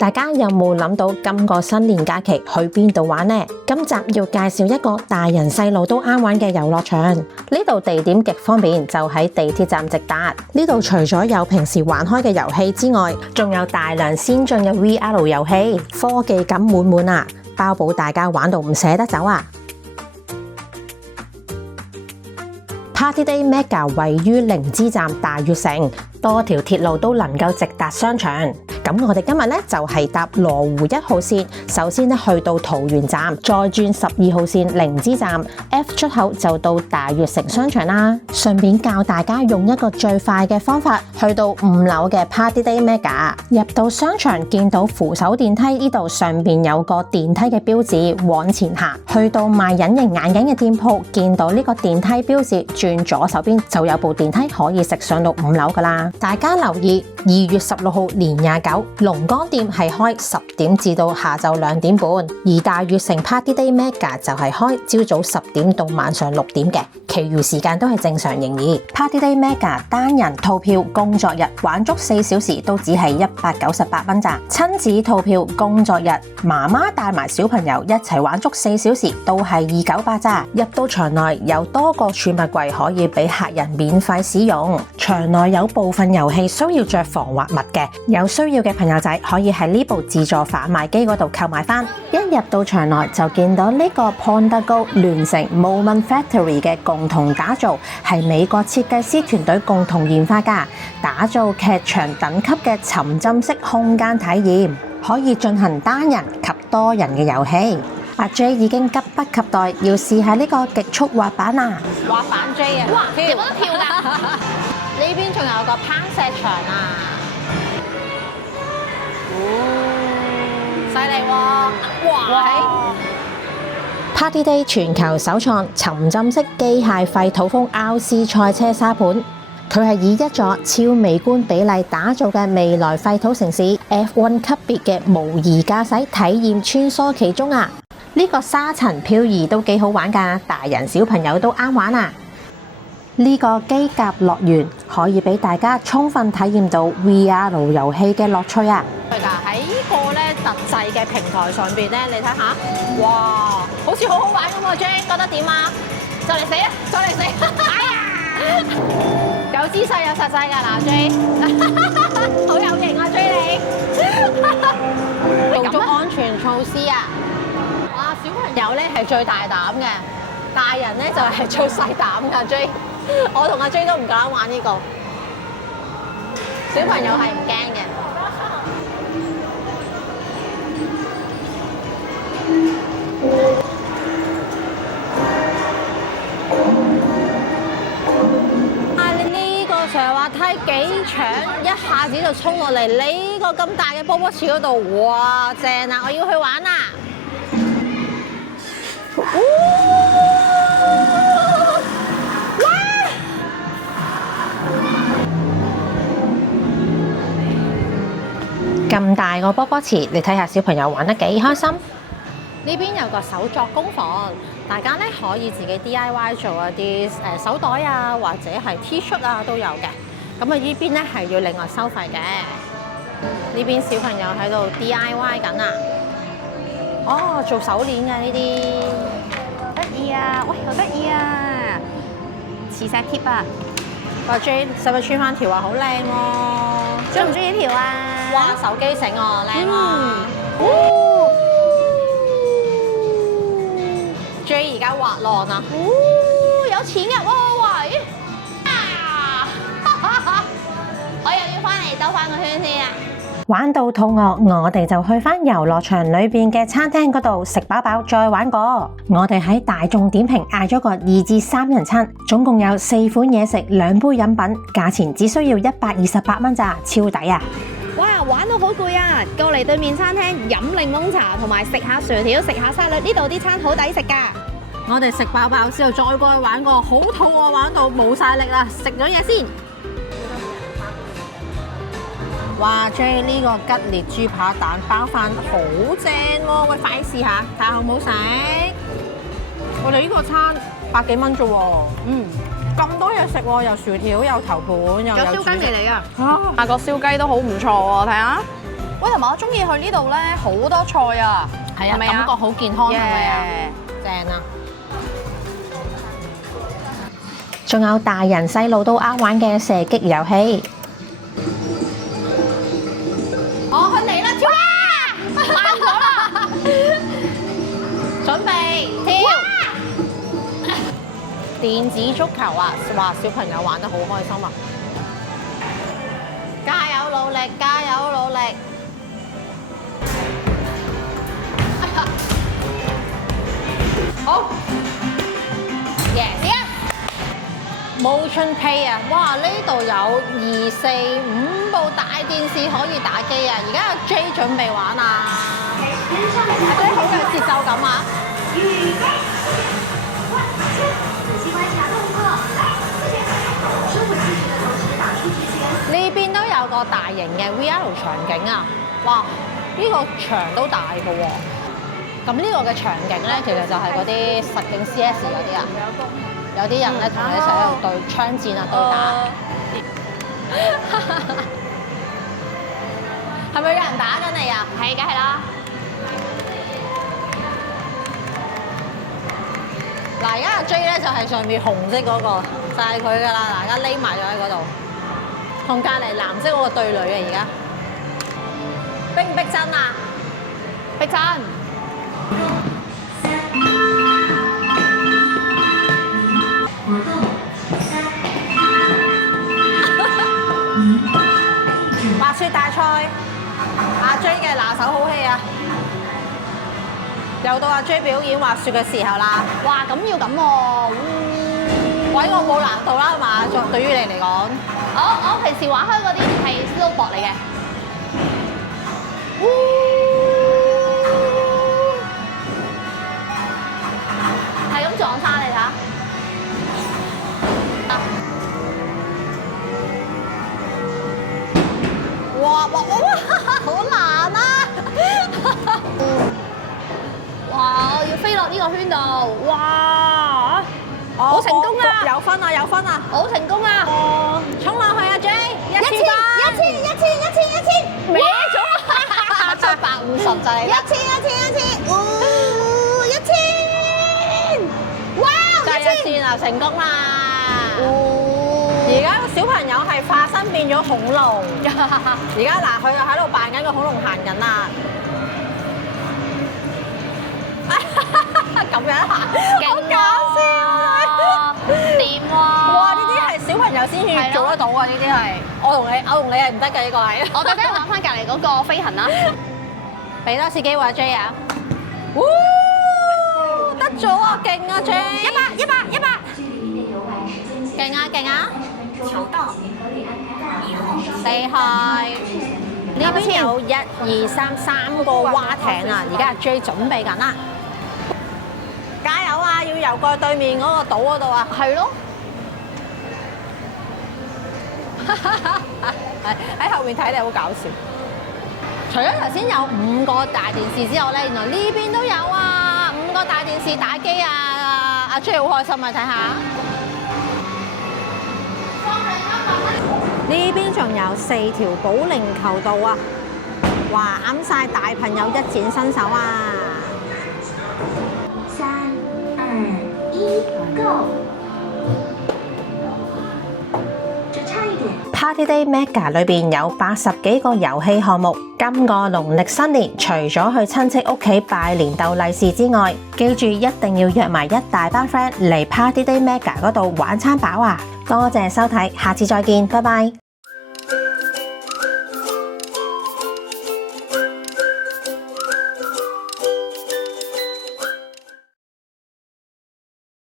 大家有冇諗到今個新年假期去邊度玩呢？今集要介紹一個大人細路都啱玩嘅遊樂場。呢度地點極方便，就喺地鐵站直達。呢度除咗有平時玩開嘅遊戲之外，仲有大量先進嘅 VR 遊戲，科技感滿滿啊！包保大家玩到唔捨得走啊！Party Day Mega 位於靈芝站大悅城，多條鐵路都能夠直達商場。咁我哋今日咧就係搭羅湖1號線，首先咧去到桃園站，再轉12號線靈芝站 F 出口就到大悅城商場啦。順便教大家用一個最快嘅方法去到5樓嘅 Party Day Mega。入到商場見到扶手電梯呢度上邊有個電梯嘅標誌，往前行去到賣隱形眼鏡嘅店鋪，見到呢個電梯標誌，轉左手邊就有部電梯可以直上到5樓噶啦。大家留意2月16號年29。龍崗店係開10點至到下晝2點半，而大悅城 Party Day Mega 就係開朝早10點到晚上6點嘅，其餘時間都係正常營業。Party Day Mega 單人套票工作日玩足4小時都只係198蚊咋，親子套票工作日媽媽帶埋小朋友一齊玩足4小時都係298咋。入到場內有多個儲物櫃可以俾客人免費使用，場內有部分遊戲需要着防滑襪嘅，有需要嘅朋友仔可以喺呢部自助販賣機嗰度購買返。一入到場內就見到呢個 Pondago 聯成 Moment Factory 嘅共同打造，係美國設計師團隊共同研發㗎，打造劇場等級嘅沉浸式空間體驗，可以進行單人及多人嘅遊戲。阿 J 已經急不及待要試下呢個極速滑板啦！滑板 J 啊，哇，有得跳㗎！呢邊仲有個攀石場啊！犀利喎！哇！Party Day 全球首創沉浸式機械廢土風 RC 賽車沙盤，佢係以一座超美觀比例打造嘅未來廢土城市 F1 級別嘅模擬駕駛體驗穿梭其中啊！呢個沙塵漂移都幾好玩㗎，大人小朋友都啱玩啊！呢個機甲樂園可以俾大家充分體驗到 VR 遊戲嘅樂趣啊！喺呢個咧特製嘅平台上邊咧，你睇下，哇，好似好好玩咁喎 ，J 覺得點啊？就嚟死啊！就嚟死！哎呀，有姿勢有實際㗎嗱 ，J， 好有型啊 J 你，做足安全措施啊！哇，小朋友咧係最大膽嘅，大人咧就係最細膽㗎 J。我同阿 J 都唔夠膽玩呢個，小朋友係唔驚嘅。呢個上滑梯幾長，一下子就衝落嚟呢個咁大嘅波波池嗰度，哇，正啊！我要去玩啊！咁大個波波池，你睇下小朋友玩得幾開心。呢邊有個手作工房，大家咧可以自己 DIY 做一啲手袋啊，或者係 T 恤啊都有嘅。咁啊，呢邊咧係要另外收費嘅。呢邊小朋友喺度 DIY 緊啊！哦，做手鏈嘅呢啲，得意啊！喂，好得意啊！磁石貼啊！話 J 使唔使穿翻條啊？好靚喎！中唔中意呢條啊？哇！手機繩喎，靚喎！J 而家滑浪啊！有錢嘅喂！啊！我又要翻嚟兜翻個圈先啊！玩到肚餓，我哋就去返遊樂場裏邊嘅餐廳嗰度食飽飽再玩過。我哋喺大眾點評嗌咗個2至3人餐，總共有4款嘢食、2杯飲品，價錢只需要128蚊咋，超抵啊！哇，玩到好攰啊！過嚟對面餐廳飲檸檬茶，同埋食下薯條、食下沙律，呢度啲餐好抵食㗎。我哋食飽飽之後再過去玩過，好肚餓，玩到冇晒力啦，食咗嘢先。哇 ，J 呢個吉列豬扒蛋包飯好正喎！喂，快試下，睇下好唔好食？我哋呢個餐100幾蚊啫喎。咁多嘢食喎，有薯條，有頭盤，又有燒雞味嚟啊！啊，個燒雞都好唔錯喎，睇下。喂，同埋我中意去呢度咧，好多菜啊，係啊，咪感覺好健康係咪啊？ Yeah 正啊！仲有大人細路都啱玩嘅射擊遊戲。我去嚟啦，跳啦！慢咗啦，準備跳。電子足球啊，哇！小朋友玩得好開心啊！加油努力，加油努力！好，yes motion play 啊！哇，呢度有2、4、5部大電視可以打機啊！而家阿 J 準備玩啊！阿 J 好有節奏感啊！呢邊都有個大型嘅 VR 場景啊！哇，呢個場都大嘅喎。咁呢個嘅場景咧，其實就係嗰啲實景 CS 嗰啲啊。有啲人咧同你一齊喺度對槍戰啊，對打。係咪有人打緊你啊？係，梗係啦。嗱，而家阿 J 咧就係上面紅色嗰個，就係佢噶啦。嗱，而家匿埋咗喺嗰度，同隔離藍色嗰個對壘啊！而家逼唔逼真啊？逼真！滑雪大賽，阿 J 嘅拿手好戲啊！又到阿 J 表演滑雪嘅時候啦！哇，咁要咁喎，喂，我冇難度啦嘛，對於你嚟講，我平時玩開嗰啲係 snowboard 嚟嘅。係咁撞沙你睇下。哇，好難啊！哇！我要飛落呢個圈度，哇！好成功啊！有分啊，有分啊！好成功啊！衝落去啊 J！一千，歪咗750就嚟啦！ 1000，哇！就係1,000啊，成功啦！而家個小朋友係化身變咗恐龍，而家嗱佢又喺度扮緊個恐龍行緊啦，咁樣行，好搞笑啊！掂喎！哇！呢啲係小朋友先至做得到啊！呢啲係我同你係唔得嘅，呢個係。我哋咧玩翻隔離嗰個飛行啦，俾多次機會阿 J 啊！得咗啊！勁啊 J！100，勁啊勁啊！厲害！呢邊有1、2、3個蛙艇啊！而家阿 J 準備緊啦，加油啊！要游過對面嗰個島嗰度啊！係咯，喺後面睇你好搞笑。除咗頭先有5個大電視之後咧，原來呢邊都有啊！5個大電視打機啊！阿 J 好開心啊！睇下。呢邊仲有4條保齡球道啊！哇，啱晒大朋友一展身手啊！3、2、1，Go！ 再差一點。Party Day Mega 裏邊有80幾個遊戲項目。今個農曆新年，除咗去親戚屋企拜年鬥利是之外，記住一定要約埋一大班 friend 嚟 Party Day Mega 嗰度玩餐飽啊！多謝收睇，下次再見，拜拜。